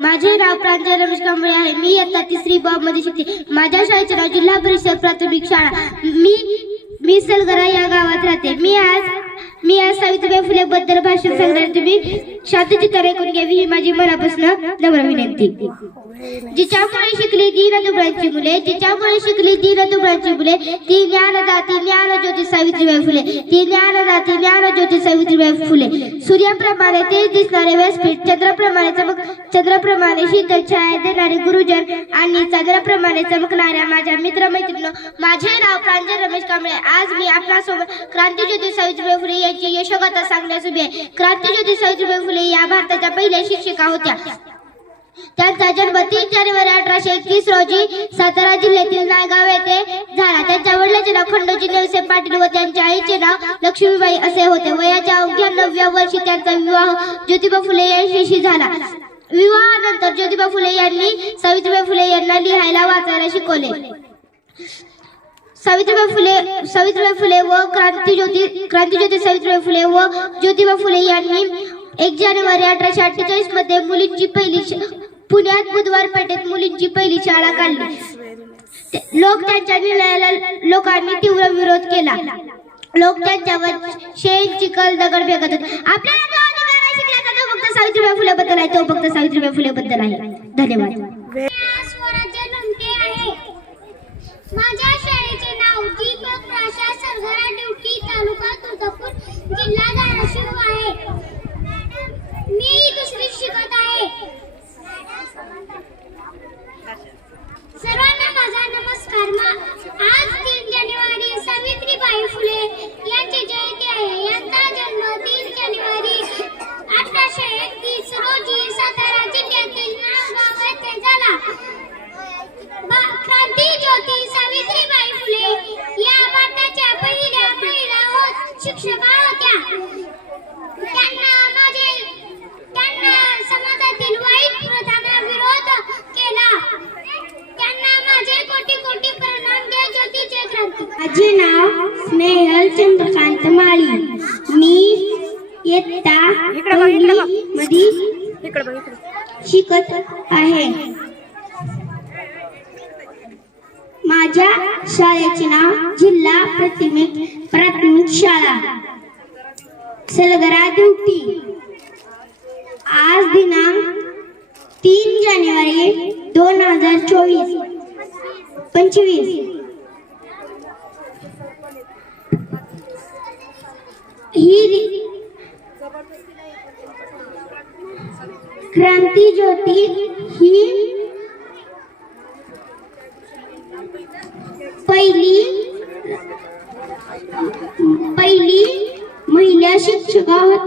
माझे नाव प्रांजल रमेश कांबळे आहे. मी इयत्ता तिसरी ब मध्ये शिकते. माझ्या शाळेचे नाव जिल्हा परिषद प्राथमिक शाळा. मी मी सलगरा या गावात राहते. मी आज मी आज सावित्रीबाई फुले बद्दल भाषण सांगणार तुम्ही शांतचित्तर ऐकून घ्यावी ही माझी मनापासून नम्र विनंती. जिच्यामुळे शिकली दीन दुबळांची मुले. जिच्यामुळे शिकली दीन दुबळांची मुले. ती ज्ञान दाती ज्ञान ज्योती सावित्रीबाई फुले. ती ज्ञान दाती ज्ञान ज्योती सावित्रीबाई फुले. सूर्याप्रमाणे तेज दिसणारे व्यासपीठ चंद्राप्रमाणे चमक चंद्राप्रमाणे शीतल छाया देणारे गुरुजन आणि चंद्राप्रमाणे चमकणाऱ्या माझ्या मित्र मैत्रिणी माझे नाव प्रांजल रमेश कांबळे. आज मी आपल्यासोबत क्रांतीज्योती सावित्रीबाई फुले यांची यशोगाथा सांगण्यास उभी आहे. क्रांतीज्योती सावित्रीबाई फुले या भारताच्या पहिल्या शिक्षिका होत्या. त्यांचा जन्म तीन जानेवारी अठराशे एकतीस रोजी सातारा जिल्ह्यातील नायगाव येथे झाला. त्यांच्या वडिलांचे नाव खंडोजी नेवसे पाटील व त्यांच्या आईचे नाव लक्ष्मीबाई असे होते वयाच्या अवघ्या नवव्या वर्षी त्यांचा विवाह ज्योतिबा फुले यांच्याशी झाला. विवाहानंतर ज्योतिबा फुले यांनी सावित्रीबाई फुले यांना लिहायला वाचायला शिकवले. सावित्रीबाई फुले सावित्रीबाई फुले व क्रांतीज्योती क्रांतीज्योती सावित्रीबाई फुले व ज्योतिबा फुले यांनी एक जानेवारी अठराशे अठ्ठेचाळीसमध्ये मुलींची पहिली पुण्यात बुधवार पेठेत मुलींची पहिली शाळा काढली. लोक त्यांच्या निर्णयाला लोकांनी तीव्र विरोध केला. लोक त्यांच्यावर शेण चिखल दगड फेकत होते. आपल्याला जो अधिकार आहे शिकण्याचा तो फक्त सावित्रीबाई फुले बद्दल आहे तो फक्त सावित्रीबाई फुले बद्दल आहे. धन्यवाद. माझ्या शाळेचे नाव दीपक प्राशा सरगरा ड्युटी तालुका तुळजापूर जिल्हा धाराशिव आहे मी दुसरी शिकत आहे सर्वांना माझा नमस्कार मा- आज तीन जानेवारी सावित्रीबाई फुले यांची जयंती आहे यांचा जन्म तीन जानेवारी अठराशे एकतीस रोजी सातारा जिल्ह्यातील नाळगाव येथे झाला बा- क्रांती ज्योती सावित्रीबाई फुले या भारताच्या पहिल्या महिला होत शिक्षका होत्या त्यांना माझे त्यांना समाजातील वाईट प्रथांना विरोध केला त्यांना माझे कोटी कोटी प्रणाम जय ज्योतीचे क्रांती माझे नाव स्नेहल चंद्रकांत माळी. मी इयत्ता मध्ये शिकत आहे. माझ्या शाळेचे नाव जिल्हा प्राथमिक प्राथमिक शाळा. सलगरा ड्युटी. आज दिनांक तीन जानेवारी दोन हजार चोवीस पंचवीस. क्रांती ज्योती ही पहिली। पहिली महिला शिक्षिका होती।